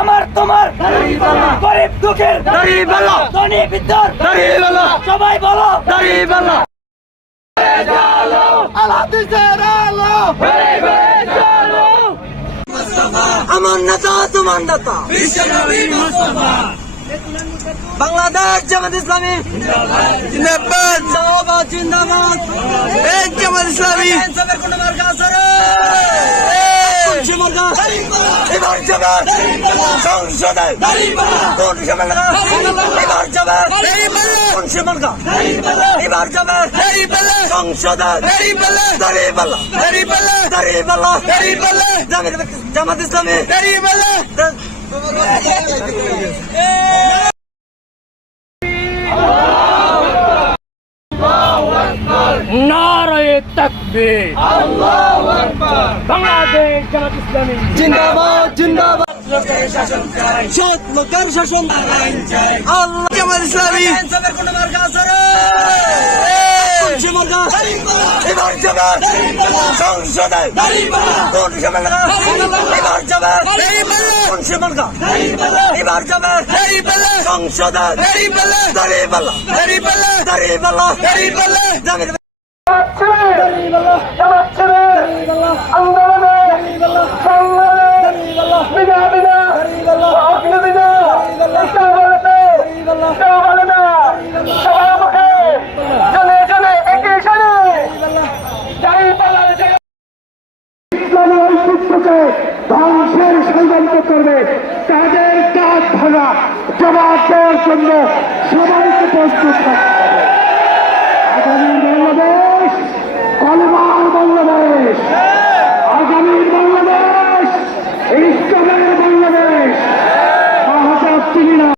আমার তোমার গরিব দুঃখের ধনী বিদ্যার সবাই বলো। আমার নেতা তোমার নেতা। বাংলাদেশ জামাত ইসলামী। জিন্দাবাদ। জিন্দাবাদ জামাত ইসলামী। এবার যাবে। সংসদে কোন মার্কা এবার যাবে। কোন মার্কা এবার যাবে। সংসদে। জামাত ইসলামী। নারায়ে তাকবীর। ইসলামী জিন্দাবাদ জিন্দাবাদ সৎ লোকের শাসন আল্লাহ জামাত ইসলামী। সংসদে। কোন মার্কা? এবার যাবে কোন মার্কা? এবার যাবে সংসদে। দাঁড়িয়ে পাল্লা দাঁড়িয়ে পাল্লা দাঁড়িয়ে ইসলামী ধ্বংসের ষড়যন্ত্র করবে। তাদের কাজ ভাঙা জবাব দেওয়ার জন্য সবাইকে প্রস্তুত। আগামী বাংলাদেশ কলমার বাংলাদেশ। আগামী বাংলাদেশ, ইসলামের বাংলাদেশ।